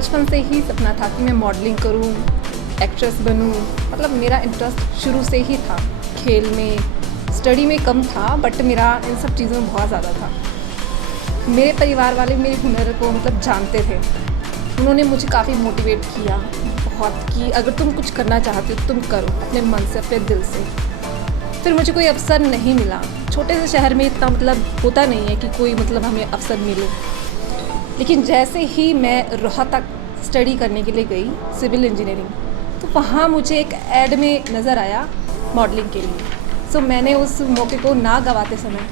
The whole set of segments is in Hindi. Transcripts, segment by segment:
बचपन से ही सपना था कि मैं मॉडलिंग करूं, एक्ट्रेस बनूं। मतलब मेरा इंटरेस्ट शुरू से ही था। खेल में, स्टडी में कम था, बट मेरा इन सब चीज़ों में बहुत ज़्यादा था। मेरे परिवार वाले मेरे हुनर को मतलब जानते थे। उन्होंने मुझे काफ़ी मोटिवेट किया बहुत, कि अगर तुम कुछ करना चाहते हो तुम करो, अपने मन से, अपने दिल से। फिर मुझे कोई अवसर नहीं मिला। छोटे से शहर में इतना मतलब होता नहीं है कि कोई मतलब हमें अवसर मिले। लेकिन जैसे ही मैं रोहतक स्टडी करने के लिए गई, सिविल इंजीनियरिंग, तो वहाँ मुझे एक ऐड में नज़र आया मॉडलिंग के लिए। सो मैंने उस मौके को ना गंवाते समय,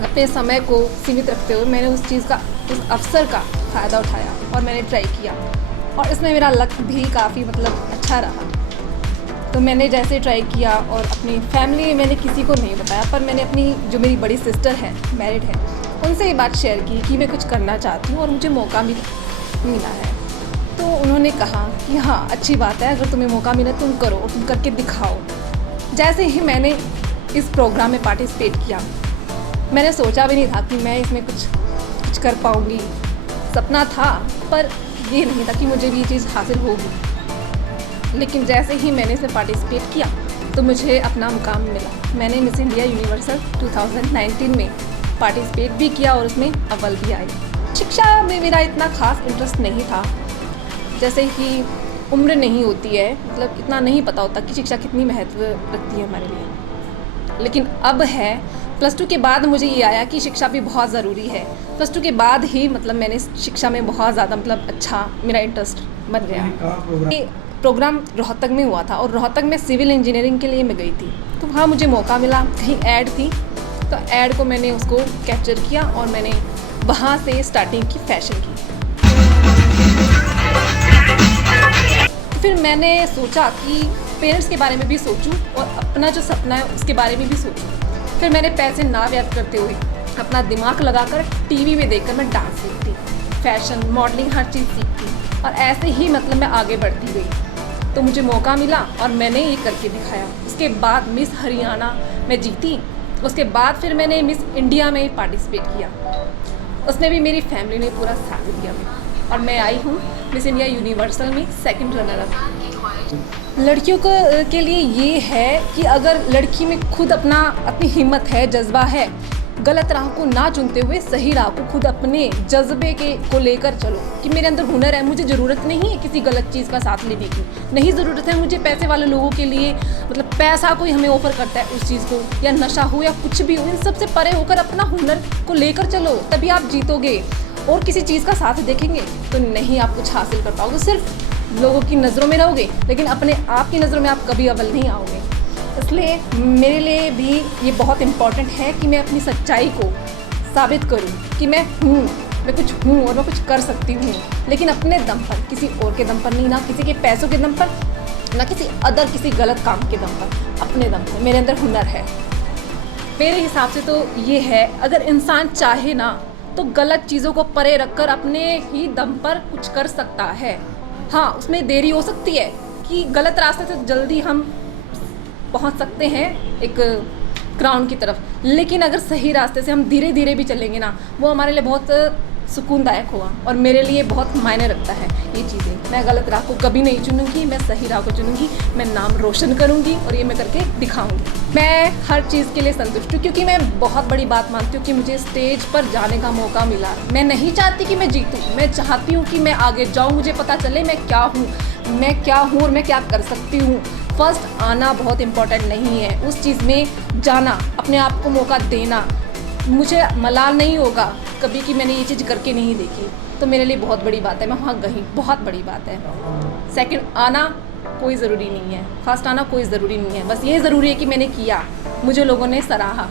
अपने समय को सीमित रखते हुए, मैंने उस चीज़ का, उस अवसर का फ़ायदा उठाया और मैंने ट्राई किया। और इसमें मेरा लक भी काफ़ी मतलब अच्छा रहा। तो मैंने जैसे ट्राई किया और अपनी फैमिली में मैंने किसी को नहीं बताया, पर मैंने अपनी जो मेरी बड़ी सिस्टर है, मैरिड है, उनसे ये बात शेयर की कि मैं कुछ करना चाहती हूँ और मुझे मौका मिला है। तो उन्होंने कहा कि हाँ, अच्छी बात है, अगर तुम्हें मौका मिला तुम करो और तुम करके दिखाओ। जैसे ही मैंने इस प्रोग्राम में पार्टिसिपेट किया, मैंने सोचा भी नहीं था कि मैं इसमें कुछ कर पाऊँगी। सपना था, पर ये नहीं था कि मुझे भी ये चीज़ हासिल होगी। लेकिन जैसे ही मैंने इसमें पार्टिसिपेट किया तो मुझे अपना मुकाम मिला। मैंने मिस इंडिया यूनिवर्सल 2019 में पार्टिसिपेट भी किया और उसमें अव्वल भी आई। शिक्षा में मेरा इतना खास इंटरेस्ट नहीं था। जैसे कि उम्र नहीं होती है, मतलब इतना नहीं पता होता कि शिक्षा कितनी महत्व रखती है हमारे लिए। लेकिन अब है, +2 के बाद मुझे ये आया कि शिक्षा भी बहुत ज़रूरी है। +2 के बाद ही मतलब मैंने शिक्षा में बहुत ज़्यादा मतलब अच्छा मेरा इंटरेस्ट बन गया। ये प्रोग्राम रोहतक में हुआ था और रोहतक में सिविल इंजीनियरिंग के लिए मैं गई थी। तो वहाँ मुझे मौका मिला, कहीं ऐड थी, तो ऐड को मैंने उसको कैप्चर किया और मैंने वहाँ से स्टार्टिंग की फैशन की। फिर मैंने सोचा कि पेरेंट्स के बारे में भी सोचूं और अपना जो सपना है उसके बारे में भी सोचूं। फिर मैंने पैसे ना व्यर्थ करते हुए अपना दिमाग लगाकर टीवी में देखकर मैं डांस सीखती, फैशन, मॉडलिंग, हर चीज़ सीखती और ऐसे ही मतलब मैं आगे बढ़ती गई। तो मुझे मौका मिला और मैंने ये करके दिखाया। उसके बाद मिस हरियाणा में जीती। उसके बाद फिर मैंने मिस इंडिया में पार्टिसिपेट किया। उसमें भी मेरी फैमिली ने पूरा साथ दिया और मैं आई हूँ मिस इंडिया यूनिवर्सल में 2nd रनर अप। लड़कियों को के लिए ये है कि अगर लड़की में खुद अपनी हिम्मत है, जज्बा है, गलत राह को ना चुनते हुए सही राह को खुद अपने जज्बे को लेकर चलो कि मेरे अंदर हुनर है, मुझे ज़रूरत नहीं है किसी गलत चीज़ का साथ लेने की, नहीं ज़रूरत है मुझे पैसे वाले लोगों के लिए, मतलब पैसा कोई हमें ऑफर करता है उस चीज़ को, या नशा हो या कुछ भी हो, इन सब से परे होकर अपना हुनर को लेकर चलो, तभी आप जीतोगे। और किसी चीज़ का साथ देखेंगे तो नहीं आप कुछ हासिल कर पाओगे, सिर्फ लोगों की नज़रों में रहोगे, लेकिन अपने आप की नज़रों में आप कभी अव्वल नहीं आओगे। इसलिए मेरे लिए भी ये बहुत इम्पॉर्टेंट है कि मैं अपनी सच्चाई को साबित करूं कि मैं कुछ हूँ और मैं कुछ कर सकती हूँ, लेकिन अपने दम पर, किसी और के दम पर नहीं, ना किसी के पैसों के दम पर, ना किसी गलत काम के दम पर, अपने दम पर। मेरे अंदर हुनर है। मेरे हिसाब से तो ये है, अगर इंसान चाहे ना तो गलत चीज़ों को परे रखकर अपने ही दम पर कुछ कर सकता है। हाँ, उसमें देरी हो सकती है कि गलत रास्ते से जल्दी हम पहुंच सकते हैं एक ग्राउंड की तरफ, लेकिन अगर सही रास्ते से हम धीरे धीरे भी चलेंगे ना, वो हमारे लिए बहुत सुकूनदायक होगा और मेरे लिए बहुत मायने रखता है ये चीज़ें। मैं गलत राह को कभी नहीं चुनूंगी, मैं सही राह को चुनूंगी, मैं नाम रोशन करूंगी और ये मैं करके दिखाऊंगी। मैं हर चीज़ के लिए संतुष्ट हूँ, क्योंकि मैं बहुत बड़ी बात मानती हूँ कि मुझे स्टेज पर जाने का मौका मिला। मैं नहीं चाहती कि मैं जीतूँ, मैं चाहती हूँ कि मैं आगे जाऊँ, मुझे पता चले मैं क्या हूँ और मैं क्या कर सकती हूँ। फर्स्ट आना बहुत इम्पॉर्टेंट नहीं है, उस चीज़ में जाना, अपने आप को मौका देना। मुझे मलाल नहीं होगा कभी कि मैंने ये चीज़ करके नहीं देखी, तो मेरे लिए बहुत बड़ी बात है, मैं वहाँ गई, बहुत बड़ी बात है। 2nd आना कोई ज़रूरी नहीं है, फर्स्ट आना कोई ज़रूरी नहीं है, बस ये ज़रूरी है कि मैंने किया, मुझे लोगों ने सराहा।